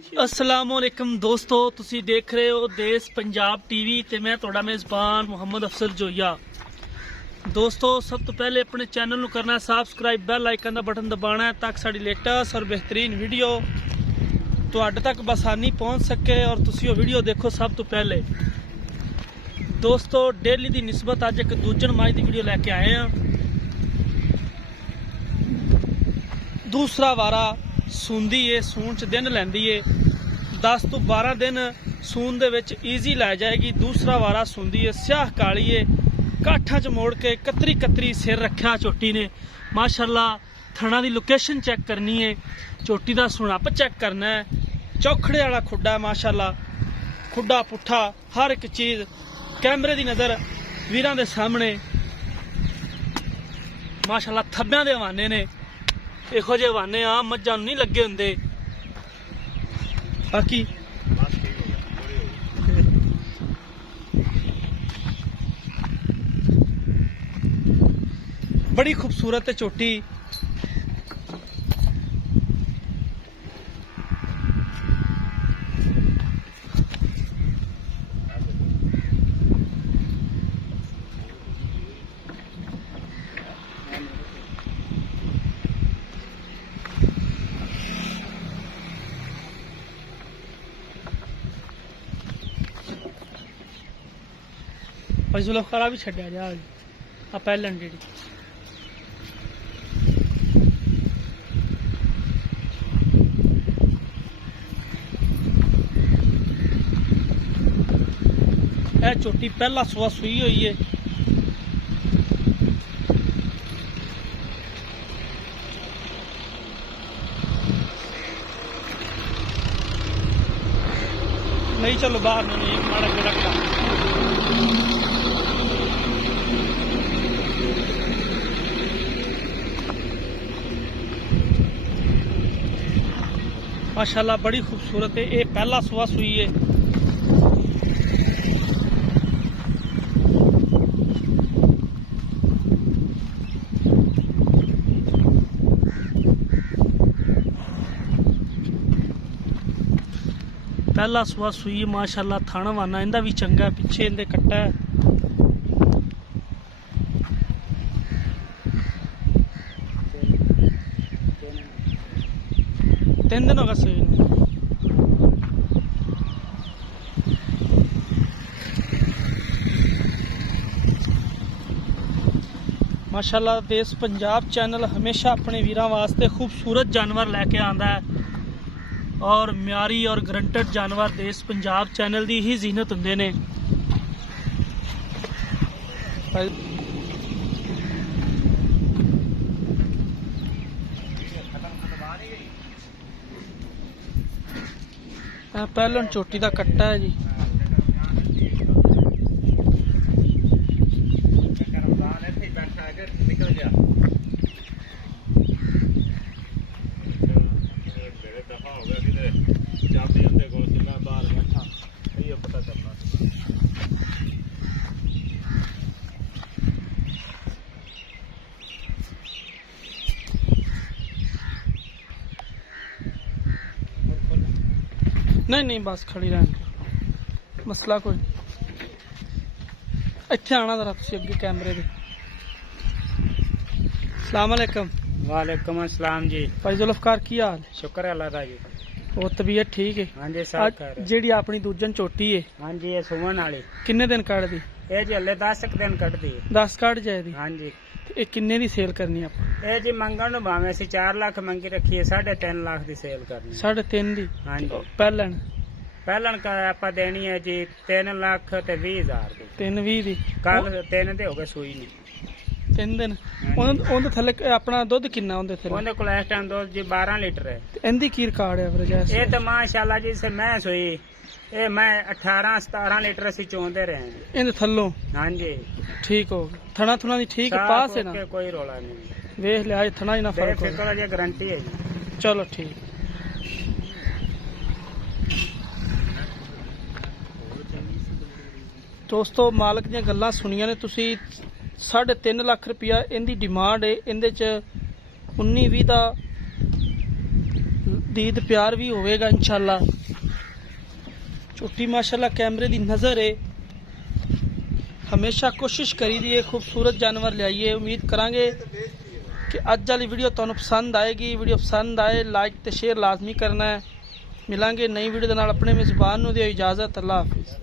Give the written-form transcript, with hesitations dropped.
असलामुअलैकुम दोस्तों, तुसी देख रहे हो देश पंजाब टीवी ते मैं तुहाडा मेज़बान मुहम्मद अफसल जोया। दोस्तों, सब तो पहले अपने चैनल को करना है सबसक्राइब, बैल आइकन का बटन दबाना है ताकि साड़ी लेटेस्ट और बेहतरीन वीडियो तुहाडे तक बसानी पहुँच सके और तुसी वो वीडियो देखो सब तो पहले। दोस्तों, डेली की निस्बत अज एक दूजन माई की वीडियो लैके आए हैं। दूसरा वारा सूंदी है, सून च दिन लैंदी है। 10 तो 12 दिन सून दे विच ईजी लै जाएगी। दूसरा वारा सूंदी है, स्याह काली है, काठा च मोड़ के कतरी कतरी सिर रखा झोटी ने। माशाल्लाह थणा की लोकेशन चेक करनी है, झोटी का सुनप चेक करना है। चौखड़े वाला खुड्डा है माशाल्लाह, खुड्डा पुट्ठा हर एक चीज़ कैमरे की नज़र वीरां दे सामने। माशाल्लाह थब्बियां दे हवाने ने, इहो जे हवाने आम मज्जां नहीं लगे हुंदे। बाकी बड़ी खूबसूरत है झोटी। जुल्फकारा भी छड्या जा आ पहलन जी ए झोटी पहला सुआ सुई हुई है। नहीं चलो बाहर नहीं माड़ा के रखा। माशाल्लाह बड़ी खूबसूरत है। ये पहला सुआ सुई है। पहला सुआ सुई माशाल्लाह थाना वाना इंदा भी चंगा है, पिछे इंदे कट्टा है। तीन दिन होगा सुई ने। माशाल्लाह देश पंजाब चैनल हमेशा अपने वीरां वास्ते खूबसूरत जानवर लैके आंदा है और म्यारी और ग्रंटेड जानवर देश पंजाब चैनल की ही जीनत हुंदे ने। पहलन चोटी का कट्टा है जी। नहीं नहीं बस खड़ी रहने मसला कोई इत्थे आना जरा तुसी अगे कैमरे दे। अस्सलाम वालेकुम। वालेकुम अस्सलाम जी। भाई जुल्फकार की हाल? शुक्र है अल्लाह दा जी। और तबीयत ठीक है? हाँ जी सब खैर। जेड़ी अपनी दूजन चोटी है हाँ जी ये सुमन वाली किन्ने दिन कट दी? ये जी हले 10 दिन कटदी है। 10 कट जाएगी। हाँ जी ये किन्ने दी सेल करनी आप? ये जी मंगण नु भावे सी 4 लाख मंगी रखी है, 3.5 लाख दी सेल करनी। 3.5 दी? हाँ जी। पहलन पहलन का आपा देनी है जी 3 लाख ते 20,000 दी। 3.20 दी? कल 3 दे हो गए सूई नहीं। 3 दिन ਉਹਦੇ ਥੱਲੇ ਆਪਣਾ ਦੁੱਧ ਕਿੰਨਾ ਉਹਦੇ ਥੱਲੇ? ਉਹਦੇ ਕੋਲ ਇਸ ਟਾਈਮ ਦੁੱਧ ਜੀ 12 ਲੀਟਰ ਹੈ। ਇਹਦੀ ਕੀ ਰਿਕਾਰਡ ਹੈ ਐਵਰੇਜ? ਇਹ ਤਾਂ ਮਾਸ਼ਾਅੱਲਾ ਜੀ ਸੇ ਮੈਂ ਸੋਈ ਇਹ ਮੈਂ 18-17 ਲੀਟਰ ਅਸੀਂ ਚੋਂਦੇ ਰਹੇ ਹਾਂ। ਇਹਦੇ ਥੱਲੋਂ? ਹਾਂਜੀ ਠੀਕ ਹੋ ਗਿਆ। ਥਣਾ ਥੁਣਾ ਦੀ ਠੀਕ ਪਾਸ ਹੈ ਨਾ? ਕੋਈ ਰੋਲਾ ਨਹੀਂ। ਵੇਖ ਲਿਆ ਥਣਾ ਹੀ ਨਾ ਫਰਕ ਹੋਵੇ। ਬੇਫਿਕਰ ਜੀ ਗਾਰੰਟੀ ਹੈ ਜੀ। ਚਲੋ ਠੀਕ। दोस्तों मालक दी गल्लां सुनिया ने तुसी 3.5 लाख रुपया इनकी डिमांड है। इहदे च 19-20 दा दीद प्यार भी होवेगा इंशाल्लाह। झोटी माशाल्लाह कैमरे दी नज़र है। हमेशा कोशिश करी दी है खूबसूरत जानवर ले आइए। उम्मीद करांगे कि अज वाली वीडियो तुहानू पसंद आएगी। वीडियो पसंद आए लाइक तो शेयर लाजमी करना है। मिलांगे नई वीडियो दे नाल। अपने मेज़बान नू दिओ इजाज़त। अल्लाह हाफिज़।